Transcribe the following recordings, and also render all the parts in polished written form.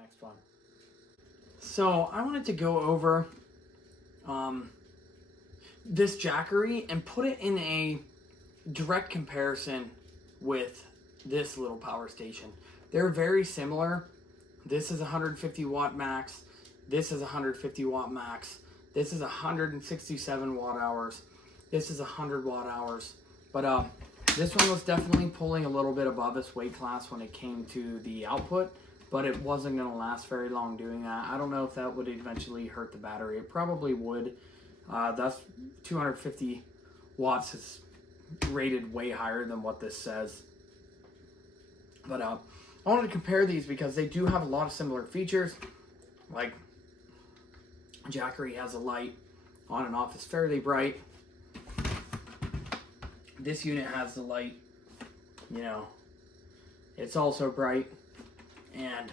next one. So I wanted to go over this Jackery and put it in a direct comparison with this little power station. They're very similar. This is 150 watt max. This is 150 watt max. This is 167 watt hours. This is 100 watt hours. But this one was definitely pulling a little bit above its weight class when it came to the output, but it wasn't going to last very long doing that. I don't know if that would eventually hurt the battery. It probably would. That's 250 watts is rated way higher than what this says. But I wanted to compare these because they do have a lot of similar features. Like Jackery has a light on and off. It's fairly bright. This unit has the light, you know, it's also bright. And,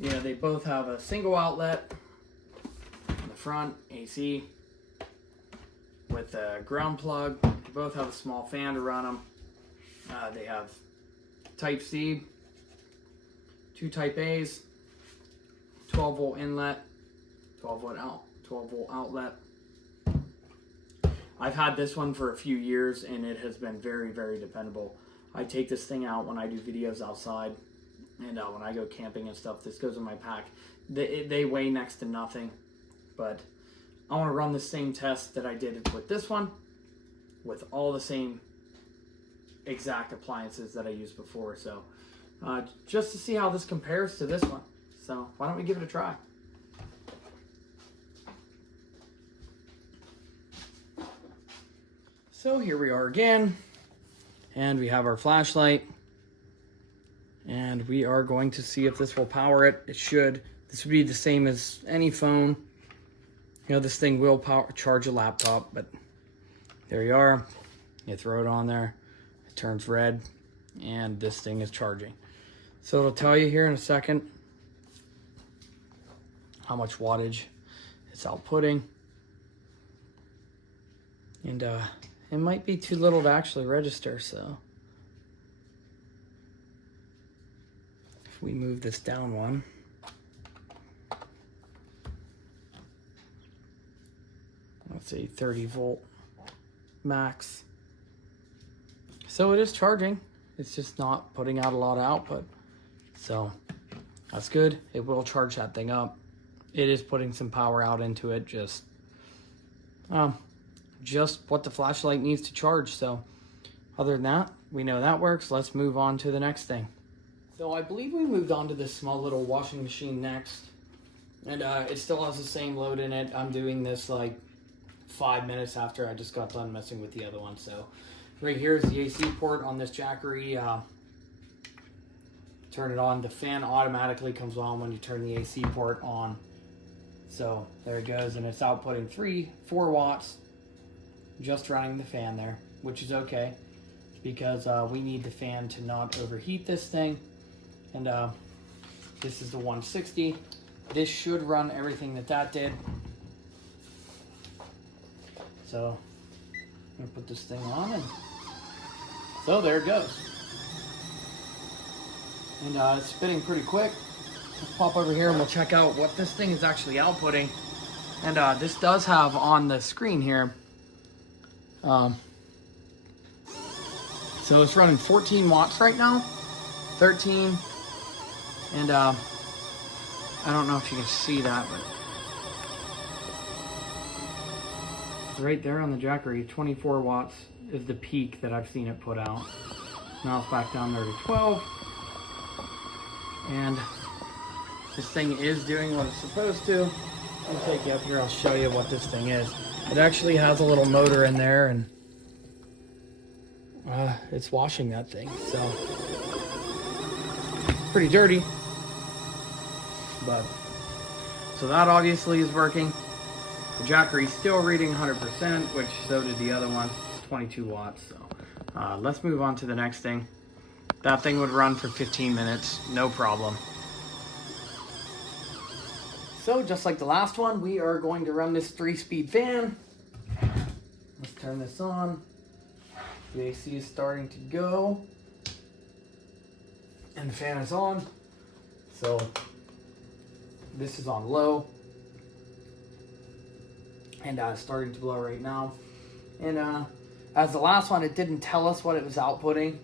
you know, they both have a single outlet on the front, AC, with a ground plug. They both have a small fan to run them. They have Type C, 2 Type A's, 12 volt inlet, 12 volt outlet. I've had this one for a few years and it has been very, very dependable. I take this thing out when I do videos outside, and when I go camping and stuff, this goes in my pack. They weigh next to nothing, but I want to run the same test that I did with this one, with all the same exact appliances that I used before. So just to see how this compares to this one. So why don't we give it a try? So here we are again, and we have our flashlight, and we are going to see if this will power it. It should. This would be the same as any phone. You know, this thing will charge a laptop, but there you are. You throw it on there, it turns red, and this thing is charging. So it'll tell you here in a second how much wattage it's outputting. And it might be too little to actually register, so if we move this down one, let's see, 30 volt max. So it is charging, it's just not putting out a lot of output. So that's good. It will charge that thing up. It is putting some power out into it, just what the flashlight needs to charge. So other than that, we know that works. Let's move on to the next thing. So I believe we moved on to this small little washing machine next, and it still has the same load in it. I'm doing this like 5 minutes after I just got done messing with the other one. So right here is the AC port on this Jackery. Turn it on. The fan automatically comes on when you turn the AC port on. So there it goes, and it's outputting 4 watts. Just running the fan there, which is okay because we need the fan to not overheat this thing. And this is the 160. This should run everything that did. So I'm gonna put this thing on, and so there it goes. And it's spinning pretty quick. Let's pop over here and we'll check out what this thing is actually outputting. And this does have on the screen here, so it's running 14 watts right now, 13, and I don't know if you can see that, but right there on the Jackery, 24 watts is the peak that I've seen it put out. Now it's back down there to 12, and this thing is doing what it's supposed to. I'll take you up here, I'll show you what this thing is. It actually has a little motor in there, and it's washing that thing, so pretty dirty. But so that obviously is working. The Jackery's still reading 100%, which so did the other one, 22 watts. So let's move on to the next thing. That thing would run for 15 minutes, no problem. So just like the last one, we are going to run this 3-speed fan. Let's turn this on. The AC is starting to go. And the fan is on. So this is on low. And it's starting to blow right now. And as the last one, it didn't tell us what it was outputting.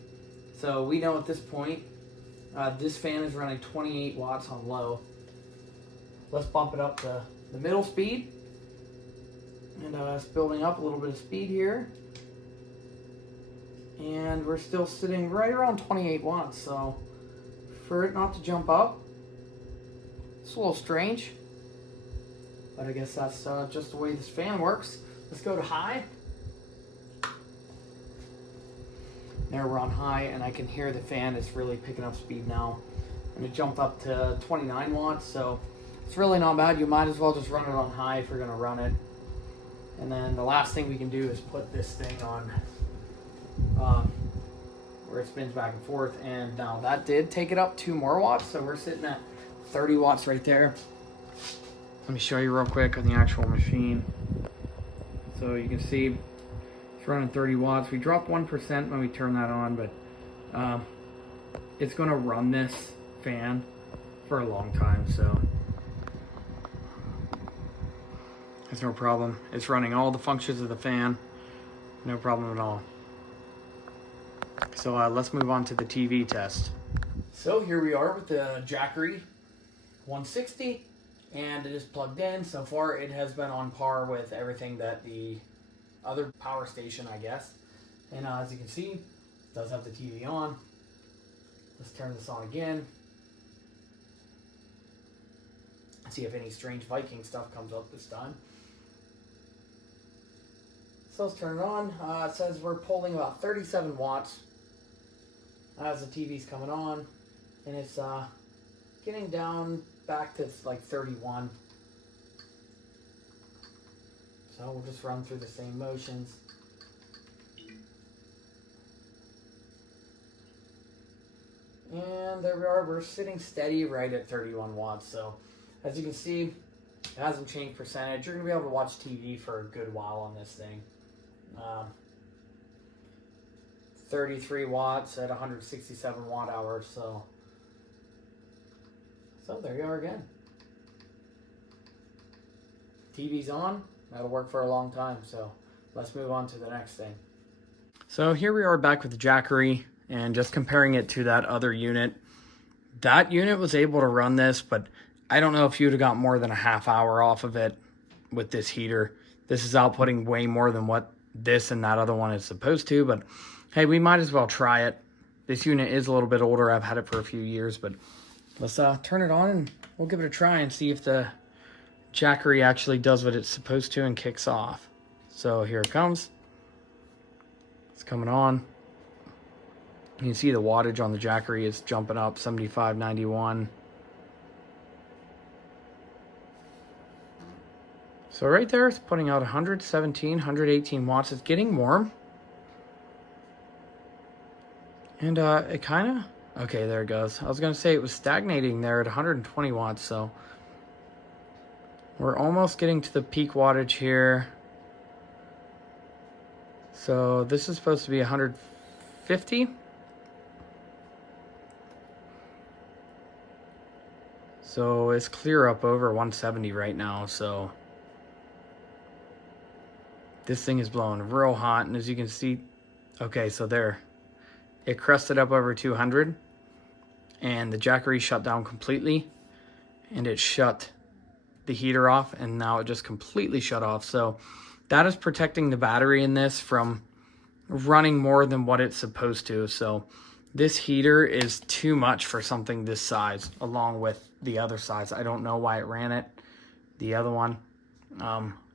So we know at this point, this fan is running 28 watts on low. Let's bump it up to the middle speed. And it's building up a little bit of speed here. And we're still sitting right around 28 watts. So for it not to jump up, it's a little strange. But I guess that's just the way this fan works. Let's go to high. There we're on high, and I can hear the fan is really picking up speed now. And it jumped up to 29 watts, so it's really not bad. You might as well just run it on high if you're gonna run it. And then the last thing we can do is put this thing on where it spins back and forth. And now that did take it up 2 more watts, so we're sitting at 30 watts right there. Let me show you real quick on the actual machine. So you can see it's running 30 watts. We dropped 1% when we turn that on, but it's going to run this fan for a long time, so it's no problem. It's running all the functions of the fan, no problem at all. So let's move on to the TV test. So here we are with the Jackery 160, and it is plugged in. So far it has been on par with everything that the other power station, I guess. And as you can see, it does have the TV on. Let's turn this on again. See if any strange Viking stuff comes up this time. So let's turn it on. It says we're pulling about 37 watts as the TV's coming on, and it's getting down back to like 31. So we'll just run through the same motions. And there we are, we're sitting steady right at 31 watts. So as you can see, it hasn't changed percentage. You're gonna be able to watch TV for a good while on this thing. 33 watts at 167 watt hours. So there you are again. TV's on. That'll work for a long time, so let's move on to the next thing. So here we are back with the Jackery, and just comparing it to that other unit. That unit was able to run this, but I don't know if you'd have got more than a half hour off of it with this heater. This is outputting way more than what this and that other one is supposed to, but hey, we might as well try it. This unit is a little bit older. I've had it for a few years, but let's turn it on and we'll give it a try and see if the Jackery actually does what it's supposed to and kicks off. So here it comes. It's coming on. You can see the wattage on the Jackery is jumping up, 75, 91. So right there, it's putting out 117, 118 watts. It's getting warm. And it kind of, okay, there it goes. I was going to say it was stagnating there at 120 watts, so we're almost getting to the peak wattage here. So this is supposed to be 150. So it's clear up over 170 right now, so this thing is blowing real hot. And as you can see, okay, so there, it crested up over 200, and the Jackery shut down completely, and it shut the heater off, and now it just completely shut off. So that is protecting the battery in this from running more than what it's supposed to. So this heater is too much for something this size, along with the other size. I don't know why it ran it, the other one.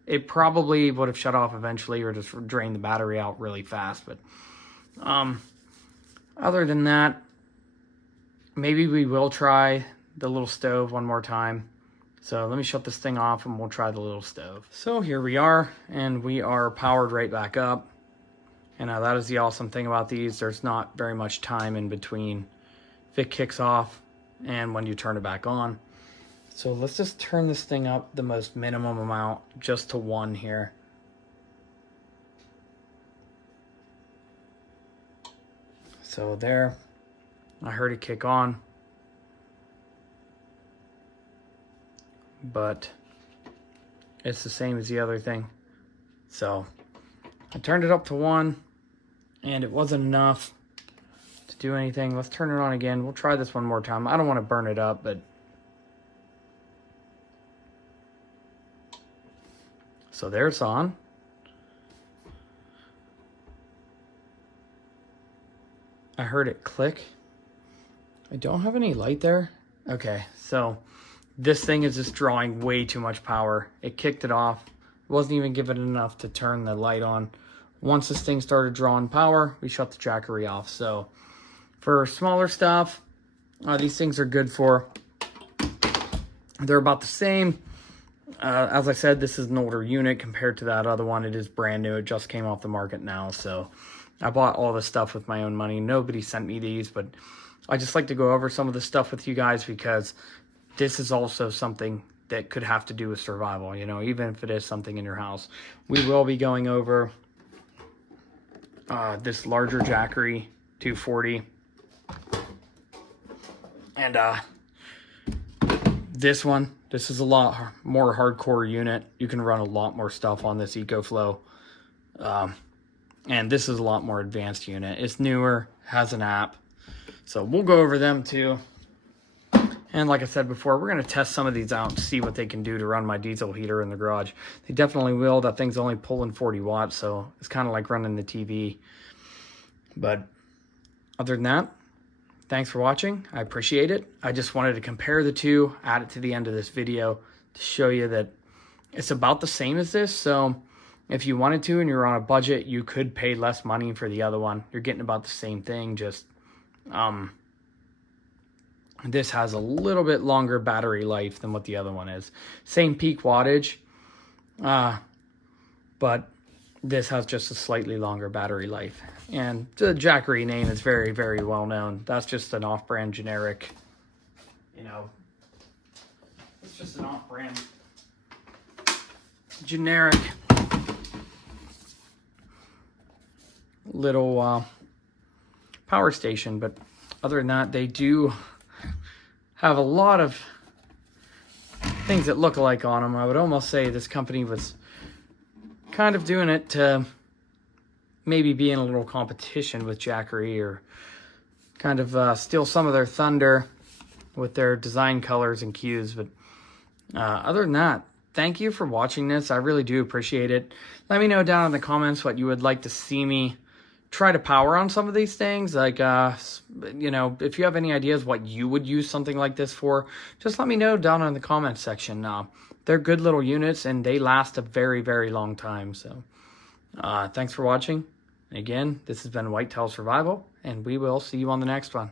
It probably would have shut off eventually, or just drained the battery out really fast. But other than that, maybe we will try the little stove one more time. So let me shut this thing off and we'll try the little stove. So here we are, and we are powered right back up. And that is the awesome thing about these. There's not very much time in between if it kicks off and when you turn it back on. So let's just turn this thing up the most minimum amount, just to 1 here. So there, I heard it kick on, but it's the same as the other thing. So I turned it up to 1 and it wasn't enough to do anything. Let's turn it on again. We'll try this one more time. I don't want to burn it up, but so there it's on. I heard it click. I don't have any light there. Okay, so this thing is just drawing way too much power. It kicked it off. It wasn't even given enough to turn the light on. Once this thing started drawing power, we shut the Jackery off. So for smaller stuff, these things are good for. They're about the same. As I said, this is an older unit compared to that other one. It is brand new. It just came off the market now. So I bought all this stuff with my own money. Nobody sent me these, but I just like to go over some of the stuff with you guys because this is also something that could have to do with survival, you know, even if it is something in your house. We will be going over this larger Jackery 240. And this one, this is a lot more hardcore unit. You can run a lot more stuff on this Enoflow. And this is a lot more advanced unit. It's newer, has an app. So we'll go over them too. And like I said before, we're going to test some of these out and see what they can do to run my diesel heater in the garage. They definitely will. That thing's only pulling 40 watts, so it's kind of like running the TV. But other than that, thanks for watching. I appreciate it. I just wanted to compare the two, add it to the end of this video to show you that it's about the same as this. So if you wanted to and you're on a budget, you could pay less money for the other one. You're getting about the same thing, just this has a little bit longer battery life than what the other one is. Same peak wattage, but this has just a slightly longer battery life. And the Jackery name is very, very well known. That's just an off-brand generic, you know, it's just an off-brand generic little power station. But other than that, they do have a lot of things that look alike on them. I would almost say this company was kind of doing it to maybe be in a little competition with Jackery, or kind of steal some of their thunder with their design colors and cues. But other than that, thank you for watching this. I really do appreciate it. Let me know down in the comments what you would like to see me try to power on some of these things. Like, you know, if you have any ideas what you would use something like this for, just let me know down in the comments section. They're good little units and they last a very, very long time. So thanks for watching. Again, this has been Whitetail Survival, and we will see you on the next one.